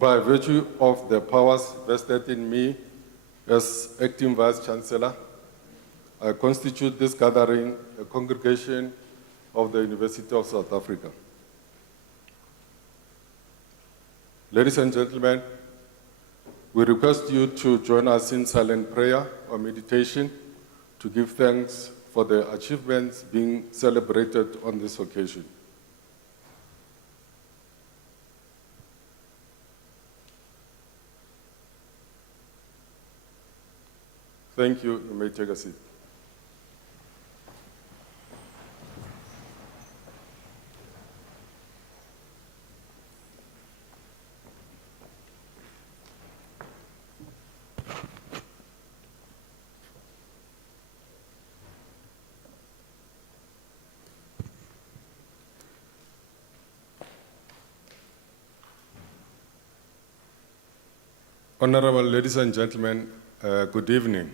by virtue of the powers vested in me as Acting Vice Chancellor, I constitute this gathering a congregation of the University of South Africa. Ladies and gentlemen, we request you to join us in silent prayer or meditation to give thanks for the achievements being celebrated on this occasion. Thank you. You may take a seat. Honorable ladies and gentlemen, good evening.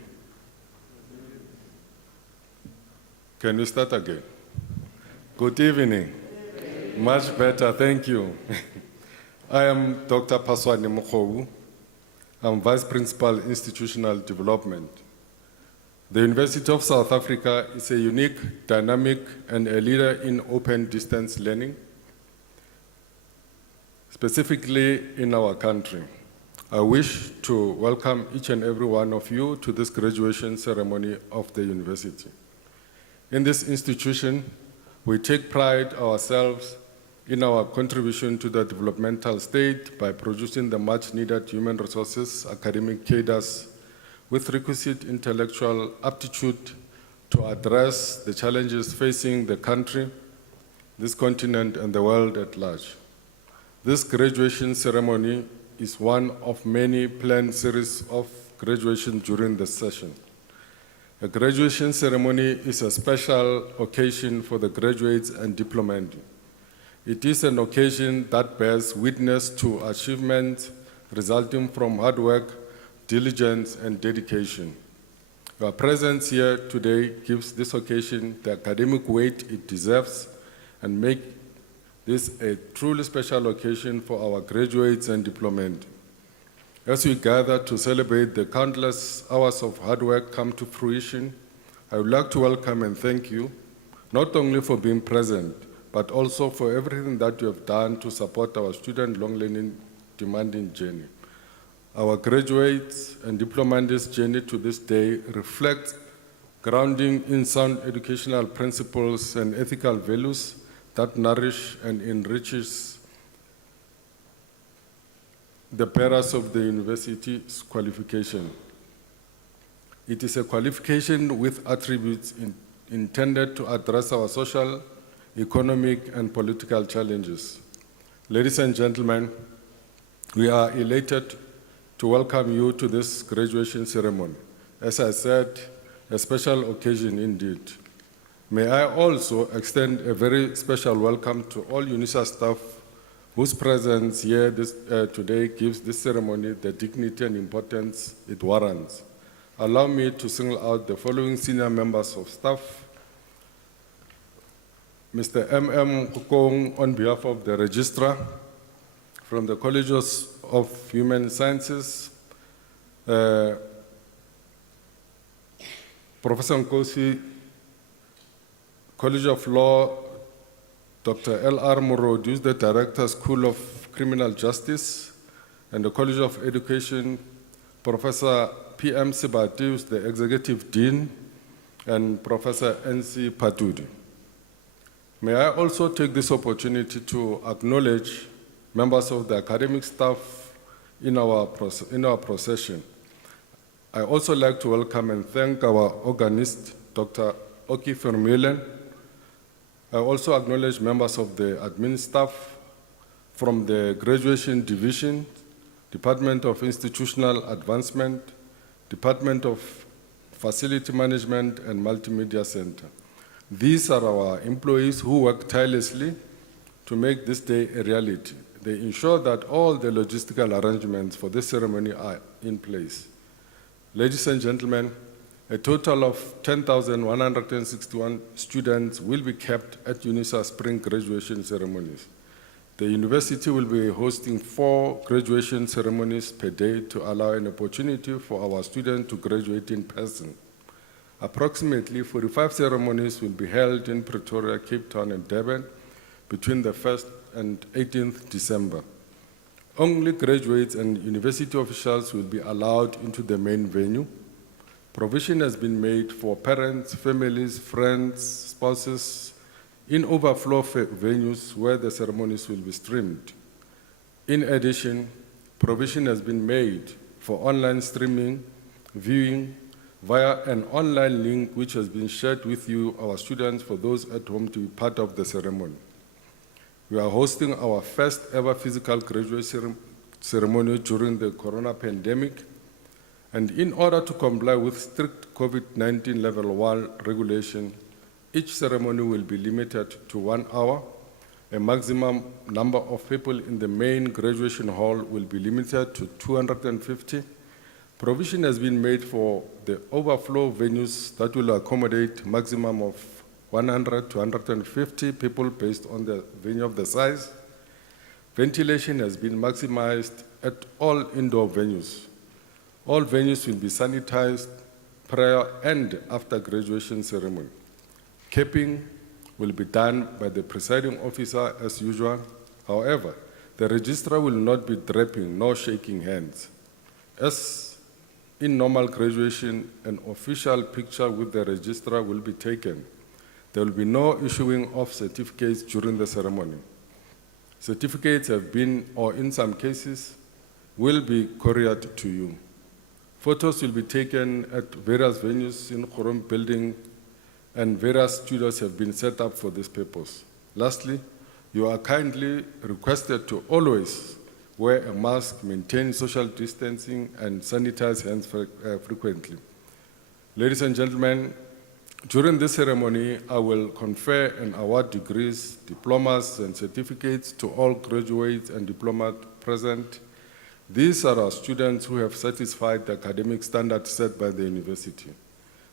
Can we start again? Good evening. Much better, thank you. I am Dr. Paswani Mokhobu. I'm Vice Principal, Institutional Development. The University of South Africa is a unique, dynamic, and a leader in open distance learning, specifically in our country. I wish to welcome each and every one of you to this graduation ceremony of the university. In this institution, we take pride ourselves in our contribution to the developmental state by producing the much-needed human resources, academic cadres, with requisite intellectual aptitude to address the challenges facing the country, this continent, and the world at large. This graduation ceremony is one of many planned series of graduation during the session. A graduation ceremony is a special occasion for the graduates and diplomandi. It is an occasion that bears witness to achievements resulting from hard work, diligence, and dedication. Your presence here today gives this occasion the academic weight it deserves and makes this a truly special occasion for our graduates and diplomandi. As we gather to celebrate the countless hours of hard work come to fruition, I would like to welcome and thank you, not only for being present, but also for everything that you have done to support our student long learning demanding journey. Our graduates and diplomandists' journey to this day reflects grounding in sound educational principles and ethical values that nourish and enriches the bearers of the university's qualification. It is a qualification with attributes intended to address our social, economic, and political challenges. Ladies and gentlemen, we are elated to welcome you to this graduation ceremony. As I said, a special occasion indeed. May I also extend a very special welcome to all Unisa staff whose presence here today gives this ceremony the dignity and importance it warrants. Allow me to single out the following senior members of staff. Mr. M.M. Hukong, on behalf of the Registrar, from the Colleges of Human Sciences, Professor Nkosi, College of Law, Dr. L.R. Muro, who is the Director, School of Criminal Justice, and the College of Education, Professor P.M. Sibati, who is the Executive Dean, and Professor N.C. Patudi. May I also take this opportunity to acknowledge members of the academic staff in our procession. I also like to welcome and thank our organist, Dr. Oki Vermeulen. I also acknowledge members of the admin staff from the Graduation Division, Department of Institutional Advancement, Department of Facility Management, and Multimedia Center. These are our employees who work tirelessly to make this day a reality. They ensure that all the logistical arrangements for this ceremony are in place. Ladies and gentlemen, a total of 10,161 students will be kept at Unisa spring graduation ceremonies. The university will be hosting 4 graduation ceremonies per day to allow an opportunity for our students to graduate in person. Approximately 45 ceremonies will be held in Pretoria, Cape Town, and Durban between the 1st and 18th December. Only graduates and university officials will be allowed into the main venue. Provision has been made for parents, families, friends, spouses in overflow venues where the ceremonies will be streamed. In addition, provision has been made for online streaming, viewing via an online link which has been shared with you, our students, for those at home to be part of the ceremony. We are hosting our first ever physical graduation ceremony during the corona pandemic, and in order to comply with strict COVID-19 level 1 regulation, each ceremony will be limited to 1 hour. A maximum number of people in the main graduation hall will be limited to 250. Provision has been made for the overflow venues that will accommodate maximum of 100 to 150 people based on the venue of the size. Ventilation has been maximized at all indoor venues. All venues will be sanitized prior and after graduation ceremony. Capping will be done by the presiding officer as usual. However, the registrar will not be draping nor shaking hands. As in normal graduation, an official picture with the registrar will be taken. There will be no issuing of certificates during the ceremony. Certificates have been, or in some cases, will be couriered to you. Photos will be taken at various venues in Khorom building, and various studios have been set up for this purpose. Lastly, you are kindly requested to always wear a mask, maintain social distancing, and sanitize hands frequently. Ladies and gentlemen, during this ceremony, I will confer and award degrees, diplomas, and certificates to all graduates and diplomas present. These are our students who have satisfied the academic standards set by the university.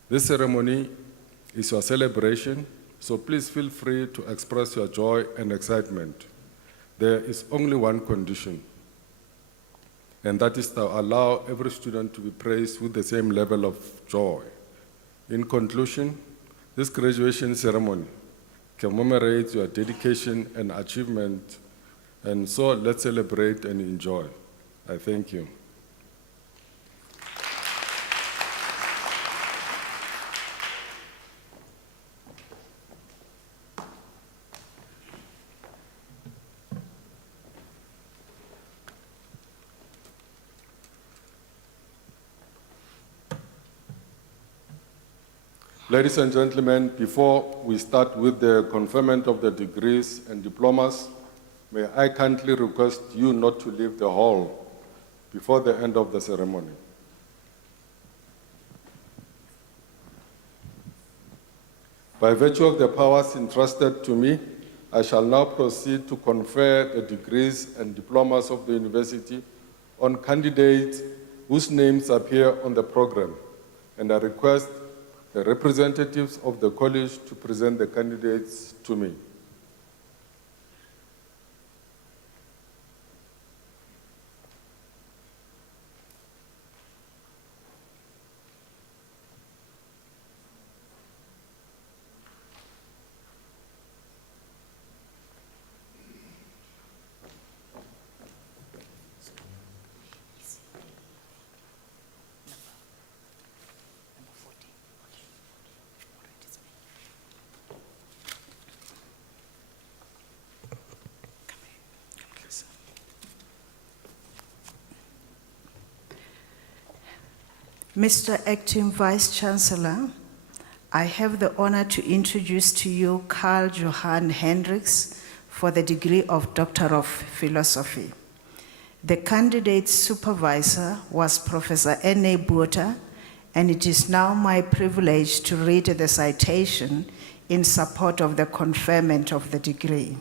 This ceremony is your celebration, so please feel free to express your joy and excitement. There is only one condition, and that is to allow every student to be praised with the same level of joy. In conclusion, this graduation ceremony commemorates your dedication and achievement, and so let's celebrate and enjoy. I thank you. Ladies and gentlemen, before we start with the conferment of the degrees and diplomas, may I kindly request you not to leave the hall before the end of the ceremony. By virtue of the powers entrusted to me, I shall now proceed to confer the degrees and diplomas of the university on candidates whose names appear on the program, and I request the representatives of the college to present the candidates to me. Mr. Acting Vice-Chancellor, I have the honor to introduce to you Carl Johan Hendricks for the degree of Doctor of Philosophy. The candidate's supervisor was Professor N.A. Buota, and it is now my privilege to read the citation in support of the conferment of the degree.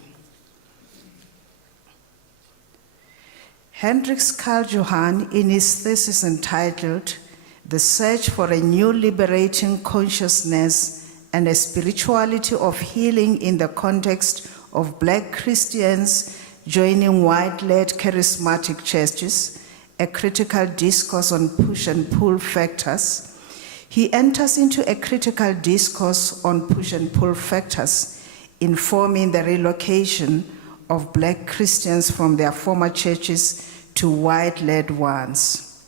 Hendricks Carl Johan, in his thesis entitled The Search for a New Liberating Consciousness and a Spirituality of Healing in the Context of Black Christians joining white-led charismatic churches, a critical discourse on push and pull factors. He enters into a critical discourse on push and pull factors, informing the relocation of Black Christians from their former churches to white-led ones.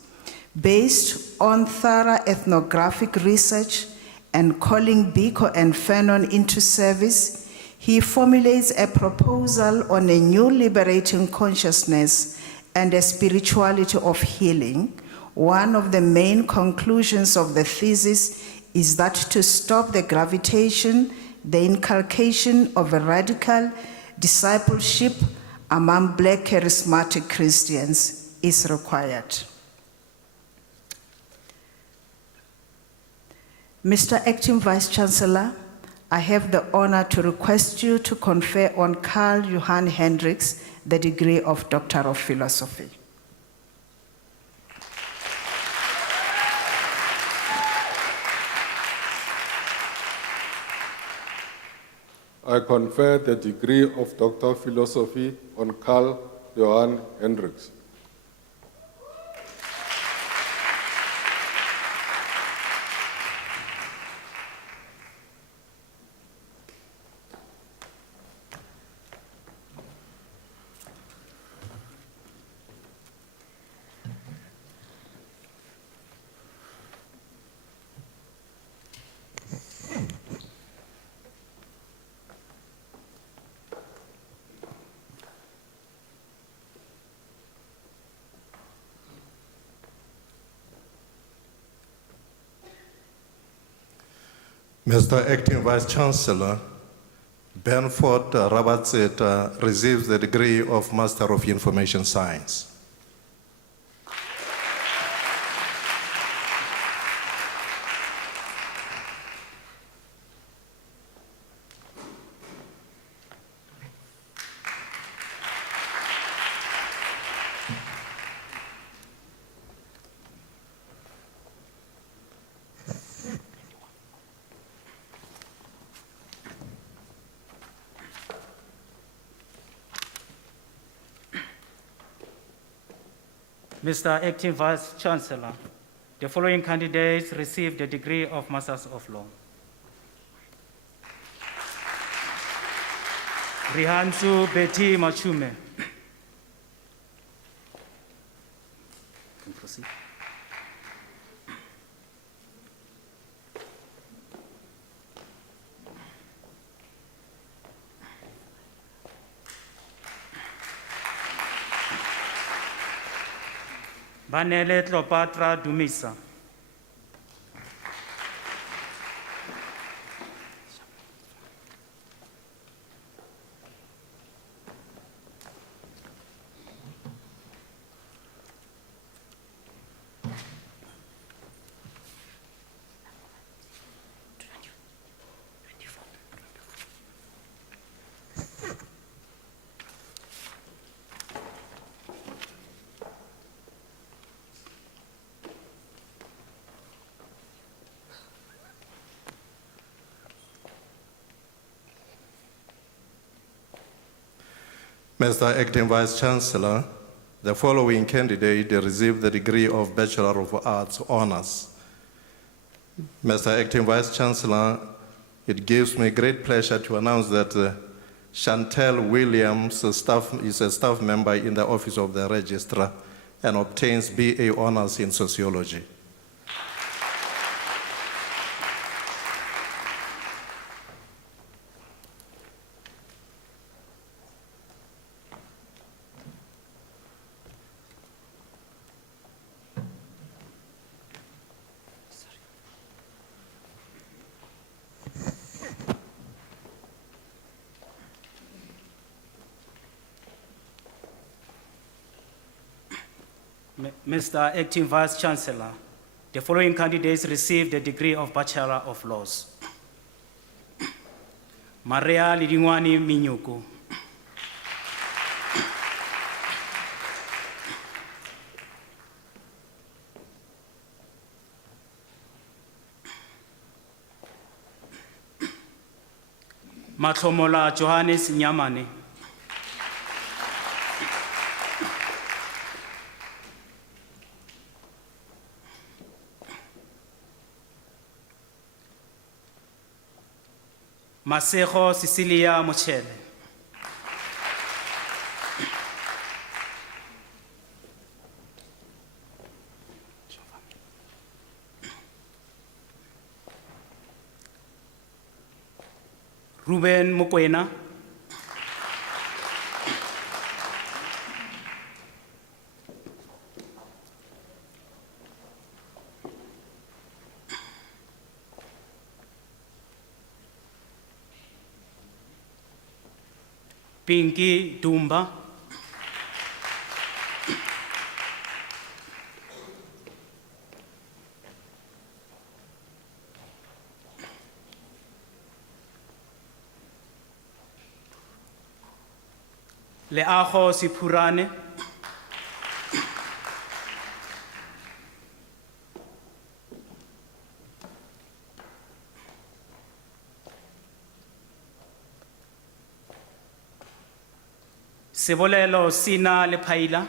Based on thorough ethnographic research and calling Biko and Fanon into service, he formulates a proposal on a new liberating consciousness and a spirituality of healing. One of the main conclusions of the thesis is that to stop the gravitation, the inculcation of a radical discipleship among Black charismatic Christians is required. Mr. Acting Vice Chancellor, I have the honor to request you to confer on Carl Johan Hendricks the degree of Doctor of Philosophy. I confer the degree of Doctor of Philosophy on Carl Johan Hendricks. Mr. Acting Vice Chancellor, Benford Rabatseta receives the degree of Master of Information Science. Mr. Acting Vice Chancellor, the following candidates received the degree of Masters of Law. Rihansu Betty Machume. Proceed. Banele Tlopatra Dumisa. Mr. Acting Vice Chancellor, the following candidate received the degree of Bachelor of Arts Honors. Mr. Acting Vice Chancellor, it gives me great pleasure to announce that Chantel Williams is a staff member in the Office of the Registrar and obtains BA Honors in Sociology. Mr. Acting Vice Chancellor, the following candidates received the degree of Bachelor of Laws. Maria Lidingwani Minyuku. Matlomola Johannes Nyamane. Masego Cecilia Mochele. Ruben Mokwena. Pinky Dumba. Leago Sipurane. Sebolelo Sina Lepaila.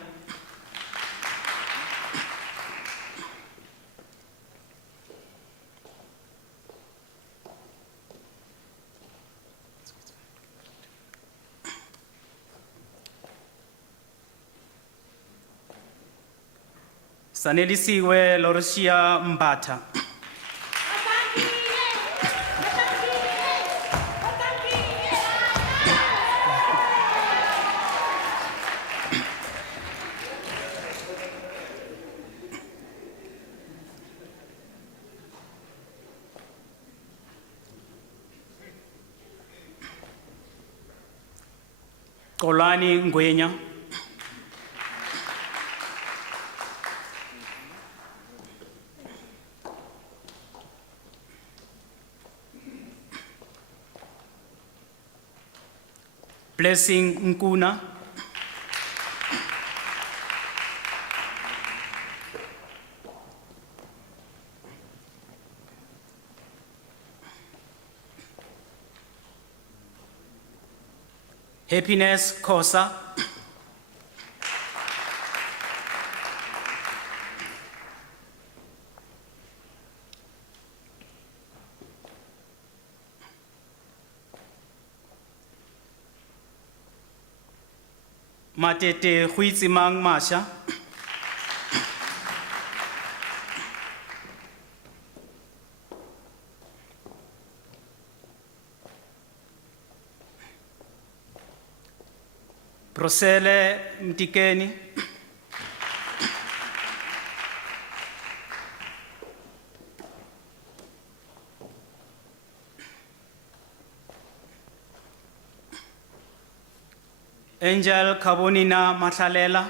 Sanelisiwe Lorosia Mbata. Kolani Ngwenya. Blessing Nkuna. Happiness Kosa. Matete Huizimang Masha. Prosele Mtikeni. Angel Kabonina Matlalela.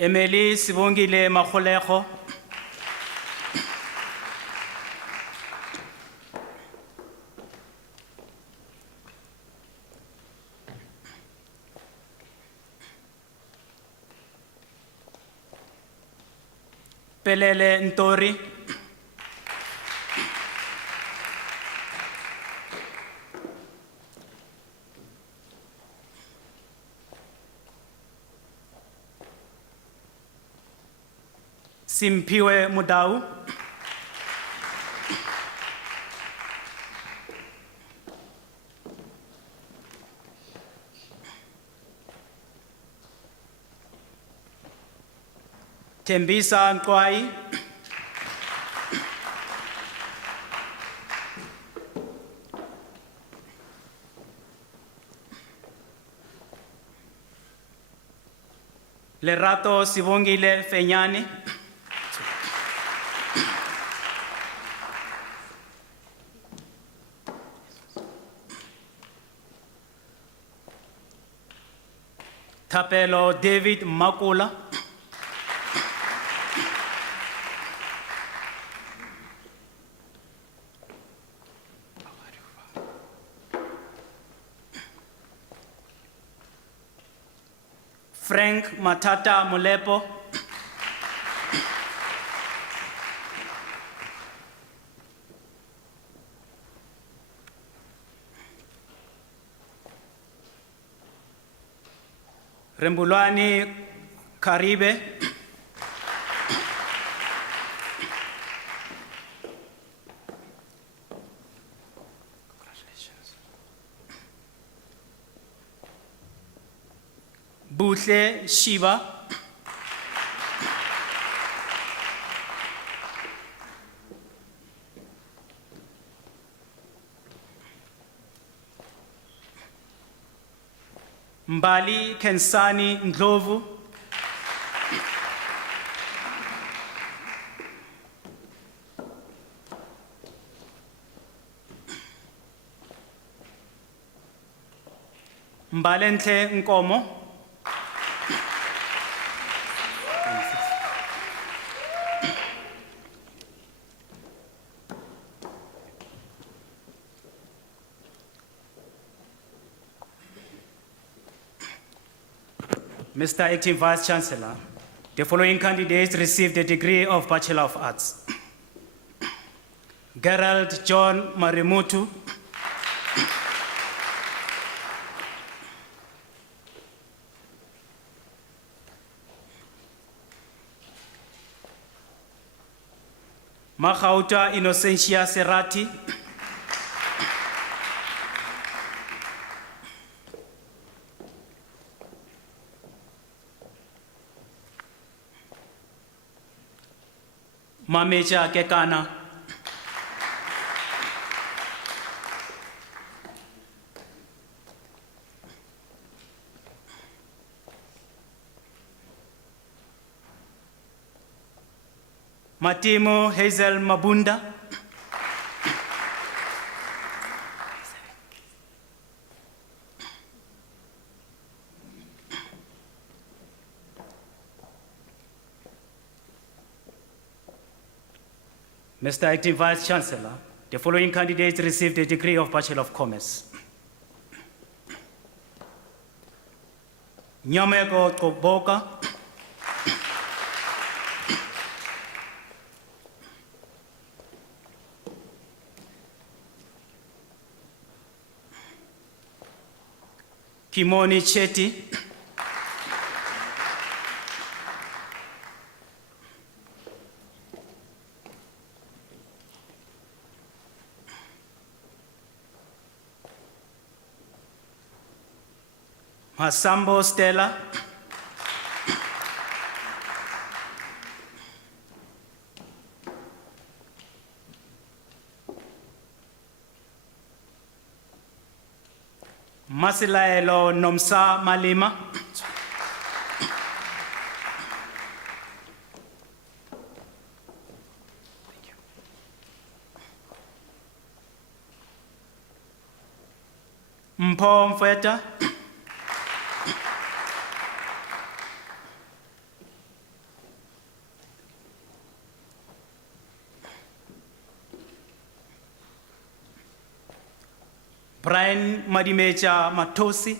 Emily Sibongile Makholego. Pelele Ntori. Simpiwe Mudau. Tembisa Nkwai. Lerato Sibongile Fenyani. Tapelo David Makula. Frank Matata Molepo. Rembulani Karibe. Buhle Shiva. Mbali Kensani Ndlovu. Mbalenhle Nkomo. Mr. Acting Vice Chancellor, the following candidates received the degree of Bachelor of Arts. Gerald John Marimutu. Magauta Innocentia Serati. Mameja Kekana. Matimo Hazel Mabunda. Mr. Acting Vice Chancellor, the following candidates received the degree of Bachelor of Commerce. Nyameko Koboka. Kimoni Chetty. Masambo Stella. Masilaelo Nomsa Malima. Mpho Mfeta. Brian Madimecha Matosi.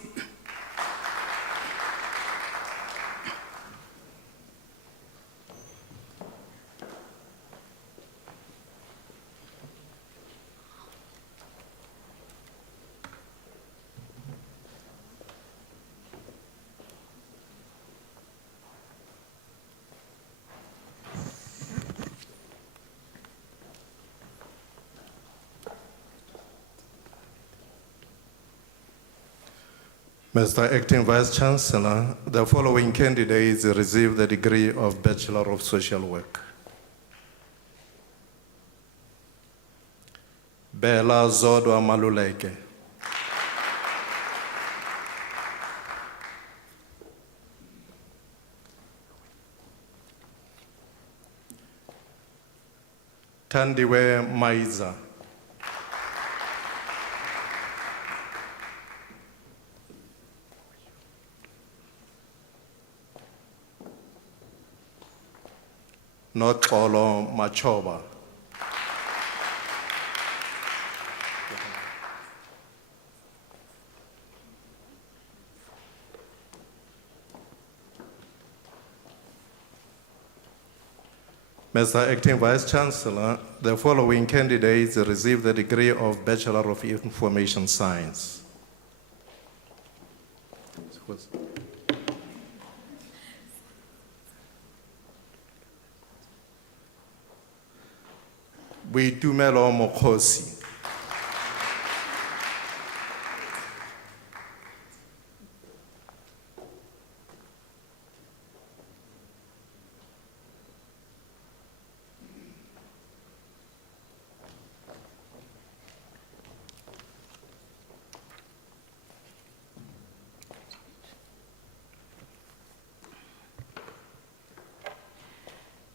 Mr. Acting Vice Chancellor, the following candidates received the degree of Bachelor of Social Work. Bella Zodwa Maluleke. Tandiwe Maiza. Noxolo Machoba. Mr. Acting Vice Chancellor, the following candidates received the degree of Bachelor of Information Science. Boitumelo Mokhosi.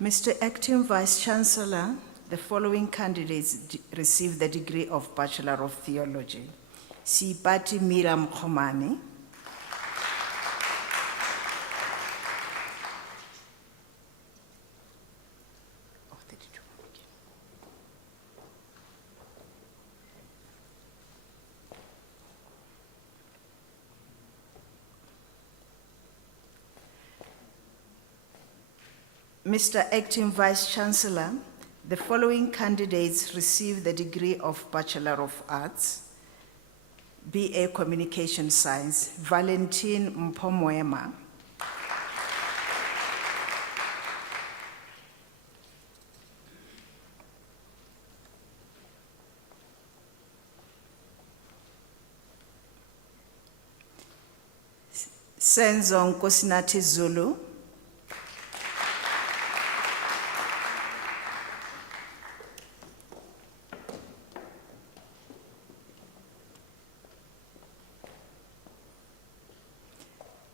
Mr. Acting Vice Chancellor, the following candidates received the degree of Bachelor of Theology. Sipati Miriam Khomani, Mr. Acting Vice Chancellor, the following candidates received the degree of Bachelor of Arts, BA Communication Science, Valentine Mpomoema, Senzo Nkosinati Zulu,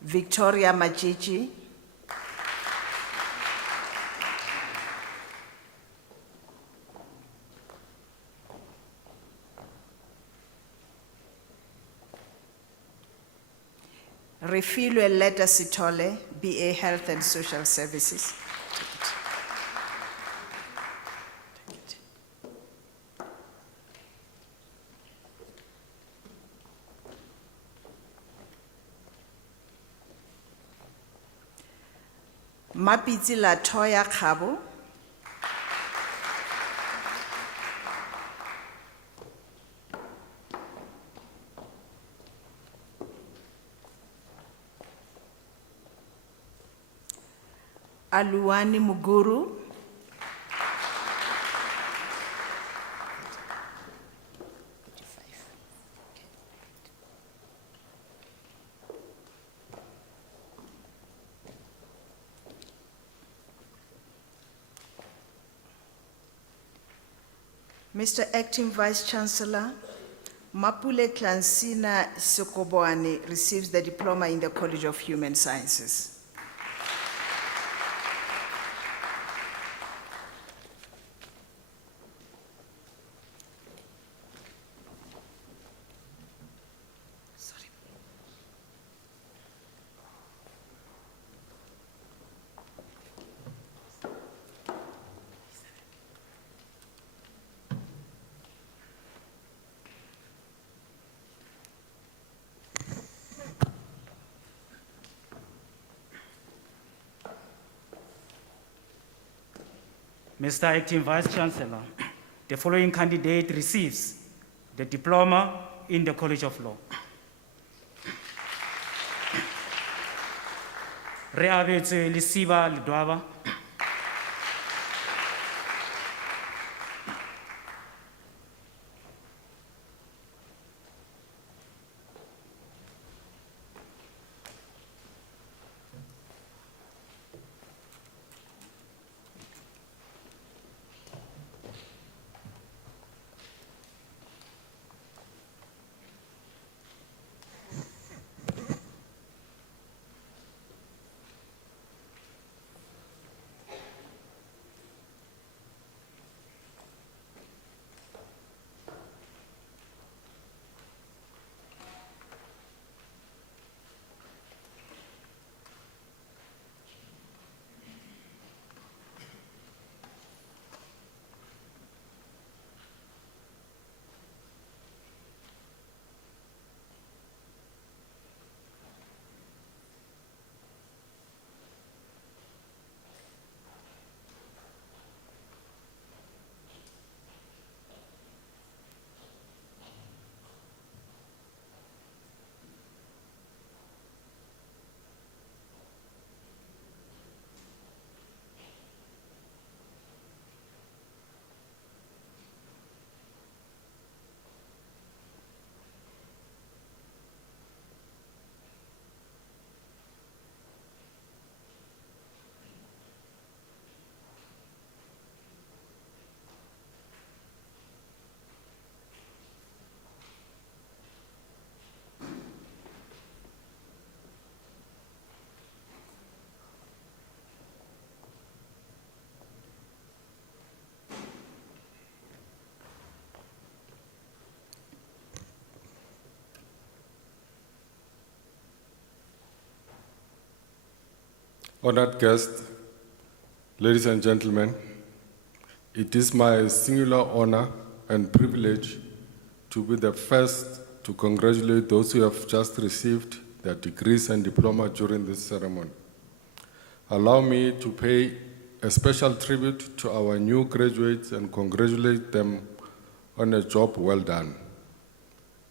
Victoria Majiji, Refilwe Leta Sitole, BA Health and Social Services. Mapitsi Latoya Kabo, Aluani Muguru, Mr. Acting Vice Chancellor, Mapule Klansina Sokoboane receives the diploma in the College of Human Sciences. Mr. Acting Vice Chancellor, the following candidate receives the diploma in the College of Law. Re abetse Lesiba Ledwaba, Honored guests, ladies and gentlemen, it is my singular honor and privilege to be the first to congratulate those who have just received their degrees and diploma during this ceremony. Allow me to pay a special tribute to our new graduates and congratulate them on a job well done.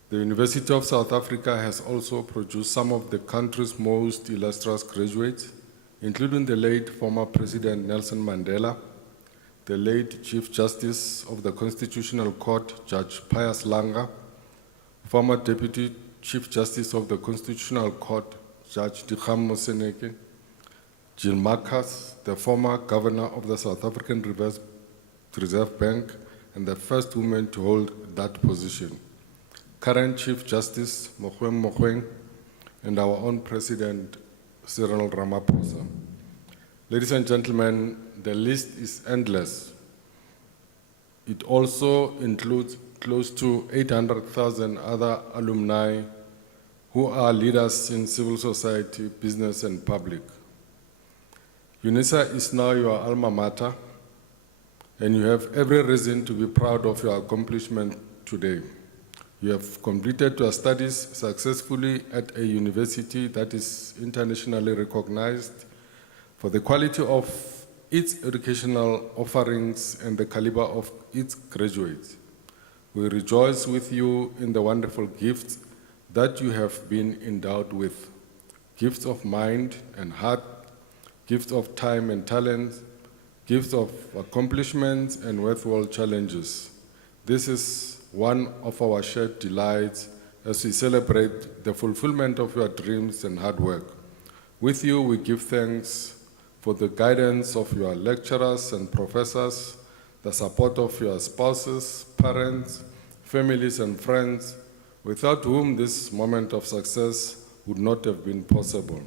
The University of South Africa has also produced some of the country's most illustrious graduates, including the late former President Nelson Mandela, the late Chief Justice of the Constitutional Court, Judge Pius Langa, former Deputy Chief Justice of the Constitutional Court, Judge Dikgang Moseneke, Jill Marcus, the former Governor of the South African Reserve Bank and the first woman to hold that position, current Chief Justice Mogoeng, and our own President Cyril Ramaphosa. Ladies and gentlemen, the list is endless. It also includes close to 800,000 other alumni who are leaders in civil society, business, and public. Unisa is now your alma mater, and you have every reason to be proud of your accomplishment today. You have completed your studies successfully at a university that is internationally recognized for the quality of its educational offerings and the caliber of its graduates. We rejoice with you in the wonderful gifts that you have been endowed with, gifts of mind and heart, gifts of time and talent, gifts of accomplishments and worthwhile challenges. This is one of our shared delights as we celebrate the fulfillment of your dreams and hard work. With you, we give thanks for the guidance of your lecturers and professors, the support of your spouses, parents, families, and friends, without whom this moment of success would not have been possible.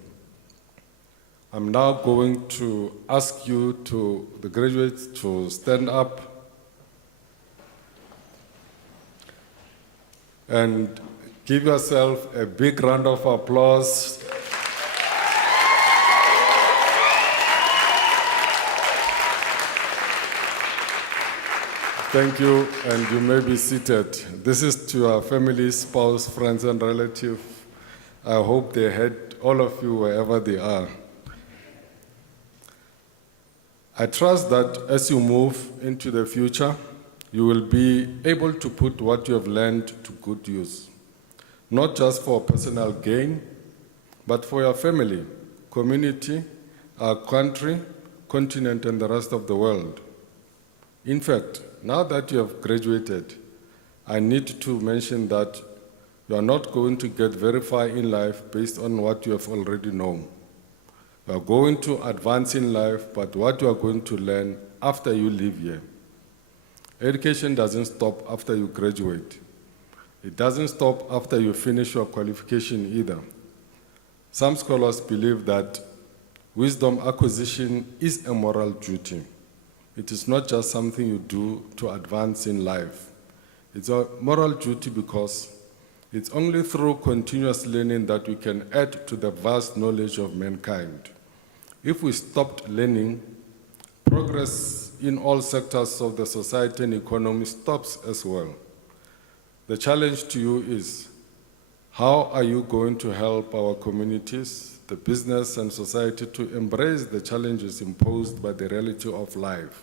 I'm now going to ask you, the graduates, to stand up and give yourself a big round of applause. Thank you, and you may be seated. This is to your family, spouse, friends, and relatives. I hope they had all of you wherever they are. I trust that as you move into the future, you will be able to put what you have learned to good use, not just for personal gain, but for your family, community, our country, continent, and the rest of the world. In fact, now that you have graduated, I need to mention that you are not going to get very far in life based on what you have already known. You are going to advance in life, but what you are going to learn after you leave here. Education doesn't stop after you graduate. It doesn't stop after you finish your qualification either. Some scholars believe that wisdom acquisition is a moral duty. It is not just something you do to advance in life. It's a moral duty because it's only through continuous learning that we can add to the vast knowledge of mankind. If we stopped learning, progress in all sectors of the society and economy stops as well. The challenge to you is, how are you going to help our communities, the business and society to embrace the challenges imposed by the reality of life?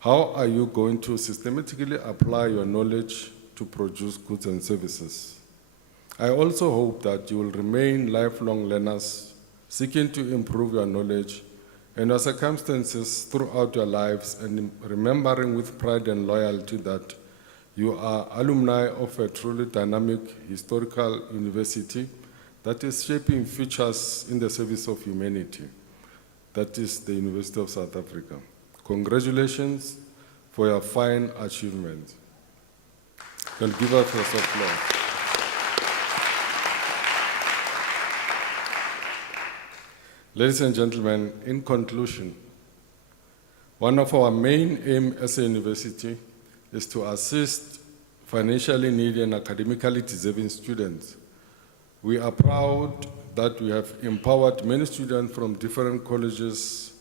How are you going to systematically apply your knowledge to produce goods and services? I also hope that you will remain lifelong learners, seeking to improve your knowledge and your circumstances throughout your lives, and remembering with pride and loyalty that you are alumni of a truly dynamic historical university that is shaping futures in the service of humanity. That is the University of South Africa. Congratulations for your fine achievements. You can give us a applause. Ladies and gentlemen, in conclusion, one of our main aims as a university is to assist financially needy and academically deserving students. We are proud that we have empowered many students from different colleges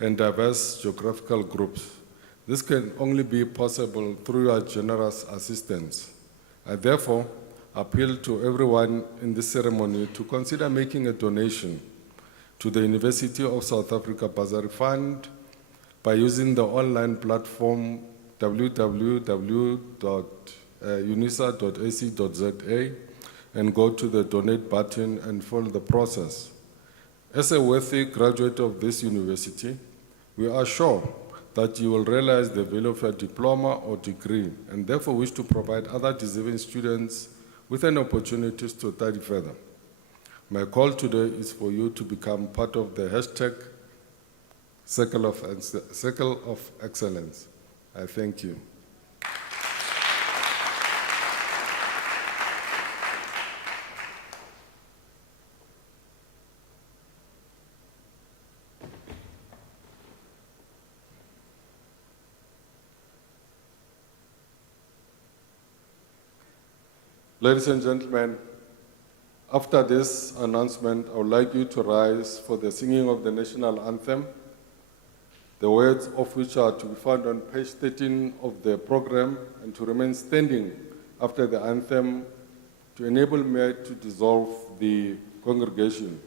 and diverse geographical groups. This can only be possible through your generous assistance. I therefore appeal to everyone in this ceremony to consider making a donation to the University of South Africa Bursary Fund by using the online platform www.unisa.ac.za and go to the donate button and follow the process. As a worthy graduate of this university, we are sure that you will realize the value of your diploma or degree and therefore wish to provide other deserving students with an opportunity to study further. My call today is for you to become part of the hashtag Circle of Excellence. I thank you. Ladies and gentlemen, after this announcement, I would like you to rise for the singing of the national anthem, the words of which are to be found on page 13 of the program, and to remain standing after the anthem to enable me to dissolve the congregation.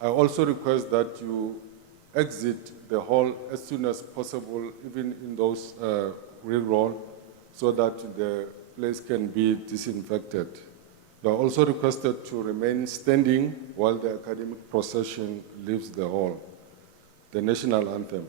I also request that you exit the hall as soon as possible, even in those real roll, so that the place can be disinfected. You are also requested to remain standing while the academic procession leaves the hall. The national anthem.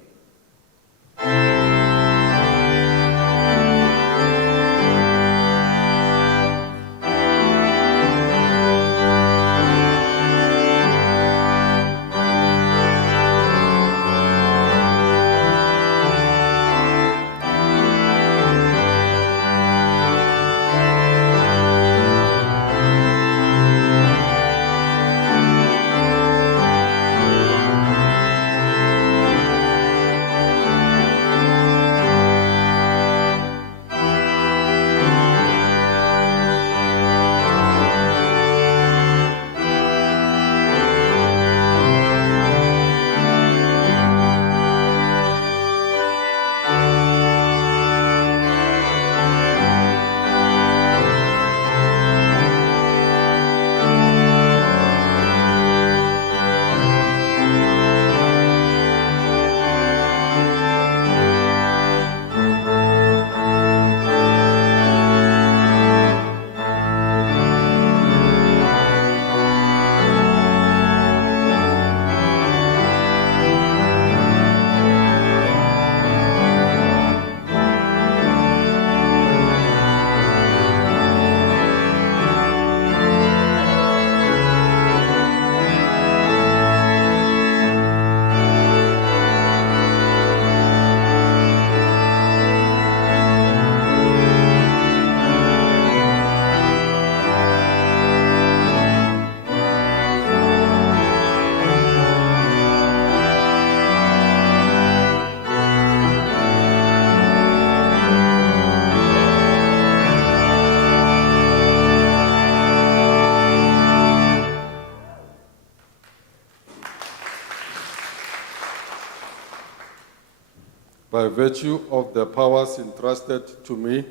By virtue of the powers entrusted to me,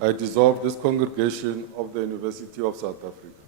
I dissolve this congregation of the University of South Africa.